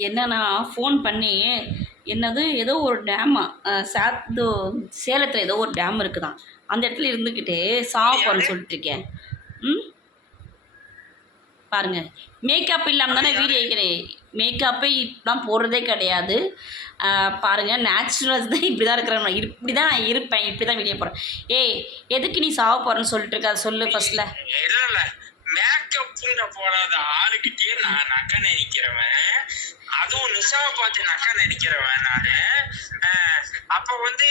என்னன்னா ஃபோன் பண்ணி என்னது ஏதோ ஒரு டேமா சாத்து சேலத்தில் ஏதோ ஒரு டேம் இருக்குதாம் அந்த இடத்துல இருந்துக்கிட்டு சாவ போகிறேன்னு சொல்லிட்டு இருக்கேன் ம்? பாருங்க. மேக்கப் இல்லாமல் தானே வீடியோ வைக்கிறேன். மேக்கப்பே இப்படிலாம் போடுறதே கிடையாது. ஆஹ் பாருங்க நேச்சுரல்ஸ் தான் இப்படி தான் இருக்கிறேன் இப்படி தான் நான் இருப்பேன். இப்படி தான் வீடியோ போடுறேன். ஏய் எதுக்கு நீ சாவ போகிறேன்னு சொல்லிட்டு இருக்க அதை சொல்லு ஃபர்ஸ்ட்ல மேக்கப்ன்ற போடாத ஆளுகிட்டயே நான் நக்கை நினைக்கிறவன் அதுவும் நிஷாவை பார்த்து நக்கை நினைக்கிறவன் நானு. அப்ப வந்து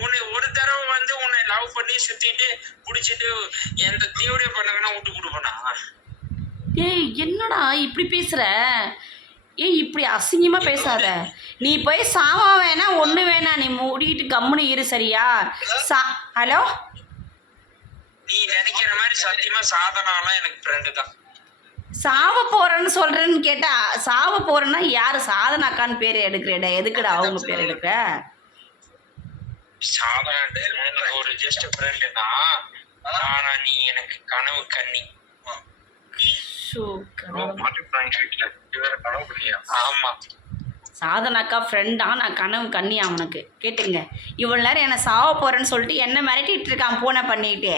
உன்னை ஒரு தடவை வந்து உன்னை லவ் பண்ணி சுத்திட்டு புடிச்சிட்டு எந்த தீவிர பண்ணவனா விட்டு கொடுப்பனா? ஏய் என்னடா இப்படி பேசுகிற ஏய் இப்படி அசிங்கமாக பேசாத. நீ போய் சாவா வேணா ஒன்று வேணா நீ மூடிட்டு கம்முன்னு இரு சரியா? சா ஹலோ? நீ நினைக்கிற மாதிரி சத்தியமா சாதனாலாம் எனக்கு ஃப்ரெண்டு தான். சாவ போறேன்னு சொல்றேன்னு கேட்டா சாவ போறேன்னா யாரு சாதனாக்கான்னு பேர் எடுக்கிறேடா. எதுக்குடா அவங்க பேர் எடுக்கிற? சாதனா ஒரு ஜஸ்ட் ஃப்ரெண்டு தான் ஆனா நீ எனக்கு கனவு கண்ணி. ஆமா. சாதனாக்கா ஃப்ரெண்டா நான் கனவு கண்ணி அவனுக்கு கேட்டுங்க இவ்வளோ நேரம் என்னை சாவ போறேன்னு சொல்லிட்டு என்ன மிரட்டிட்டு இருக்கான் பூனை பண்ணிட்டு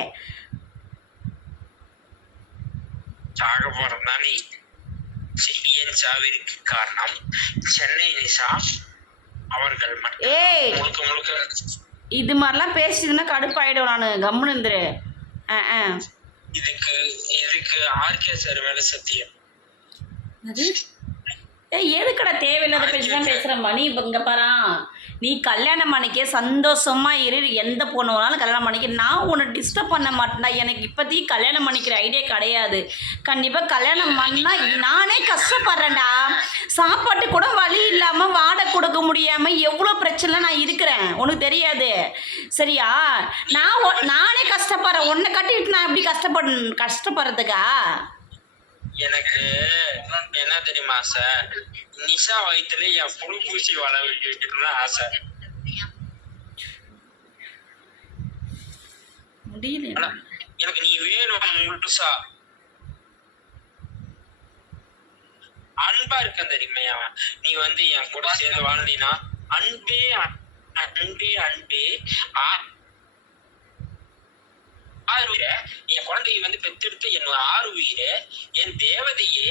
சாக போறதா நீ என் சாவிற்கு காரணம். சென்னை நிஷா அவர்கள் மட்டும். ஏய்! முழுக்க முழுக்க. இது மாதிரிலாம் பேசிதுன்னா கடுப்பாயிடும் நான். கம்முன்னு இருந்துரு இதுக்கு இதுக்கு ஆர்கே சார் மேல சத்தியம். எதுக்கடா தேவையில்லாத பேசிதான் பேசுகிற மணி? இப்போ இங்கே பாரா நீ கல்யாணம் பண்ணிக்க சந்தோஷமா இரு. எந்த பொண்ணு வேணாலும் கல்யாணம் பண்ணிக்க. நான் உன்னை டிஸ்டர்ப் பண்ண மாட்டேன்டா. எனக்கு இப்போதைக்கு கல்யாணம் பண்ணிக்கிற ஐடியா கிடையாது. கண்டிப்பாக கல்யாணம் பண்ணால் நானே கஷ்டப்படுறேன்டா. சாப்பாட்டு கூட வழி இல்லாமல் வாடகை கொடுக்க முடியாமல் எவ்வளோ பிரச்சனை நான் இருக்கிறேன். உனக்கு தெரியாது. சரியா? நான் நானே கஷ்டப்படுறேன். உன்னை கட்டிக்கிட்டு நான் எப்படி கஷ்டப்படு கஷ்டப்படுறதுக்கா? எனக்கு என்ன தெரியுமா சார் நிஷா வயித்துல என் புழு பூச்சி வள வைக்கணும்னு ஆசை. முடியல எனக்கு நீ வேணும் முழுசா. அன்பா இருக்க தெரியுமா நீ வந்து என் கூட சேர்ந்து வாழ்ந்தீனா அன்பே அன்பே அன்பே ஆ- ஆறு என் குழந்தையை வந்து பெத்தெடுத்து என் ஆறு உயிரே என் தேவதையே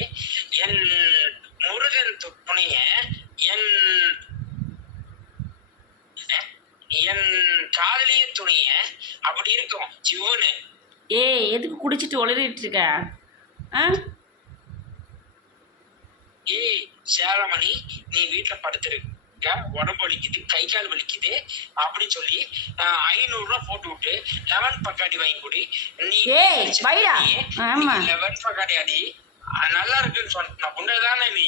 என் முருகன் துணைய என் என் காதலிய துணைய அப்படி இருக்கும். சிவனு ஏய் எதுக்கு குடிச்சிட்டு உளறிட்டு இருக்க? ஏய் சேலமணி நீ வீட்டுல படுத்திருக்க உடம்பு வலிக்குது கை கால் வலிக்குது அப்படின்னு சொல்லி ஐநூறு ரூபாய் போட்டு விட்டு லெவன் பக்காடி வாங்கி கொடு. நீ. லெவன் பக்காடி அடி. நல்லா இருக்குன்னு சொன்ன பொண்ணுதானே நீ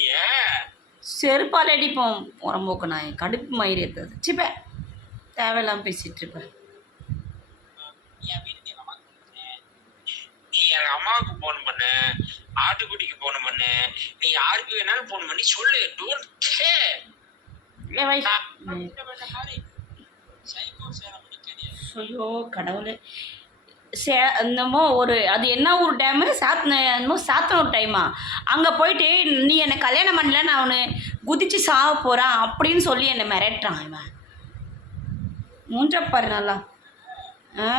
செருப்பால் அடிப்போம். உரம்போக்கு நான் கடுப்பு மயிர் எடுத்தது சிப்ப தேவையில்லாம பேசிட்டு இருப்பேன். என் வீட்டுக்கு எங்க அம்மாக்கு phone பண்ணு. நீ எங்க அம்மாவுக்கு போன் பண்ணு. ஆட்டுக்குட்டிக்கு போன் பண்ணு. நீ யாருக்கு வேணாலும் போன் பண்ணி. சொல்லு. டோன்ட் கேர் ஐயோ கடவுளே. சே என்னமோ ஒரு அது என்ன ஒரு டேமு சாத் என்னமோ சாத்தனூர் டைமா அங்கே போயிட்டு நீ என்னை கல்யாணம் பண்ணல நான் அவனு குதிச்சு சாவ போகிறான் அப்படின்னு சொல்லி என்னை மிரட்டுறான் இவன். மூஞ்சப்பாரு நல்லா. ஆ?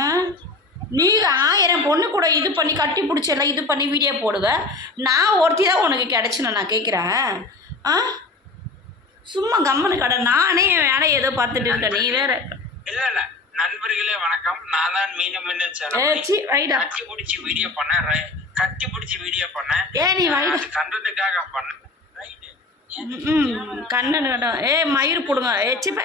நீ ஆயிரம் பொண்ணு கூட இது பண்ணி கட்டி பிடிச்சி எல்லாம் இது பண்ணி வீடியோ போடுவ? நான் ஒருத்தி தான் உனக்கு கிடச்சுன்னு நான் கேட்குறேன் ஆ? சும்மா கம்மனு கடை. நானே என் வேலையை ஏதோ பார்த்துட்டு இருக்கேன். நீ வேற. இல்ல இல்ல. நண்பர்களே வணக்கம். நான் தான் சி வைடா கட்டி பிடிச்சி வீடியோ பண்ணேன். கட்டி பிடிச்சி வீடியோ பண்ணேன். ஏ நீ வைடா கண்டதுக்காக பண்ணேன். ம் கண்ணன் கடம் ஏ மயிர் போடுங்க. ஏ சிப்ப.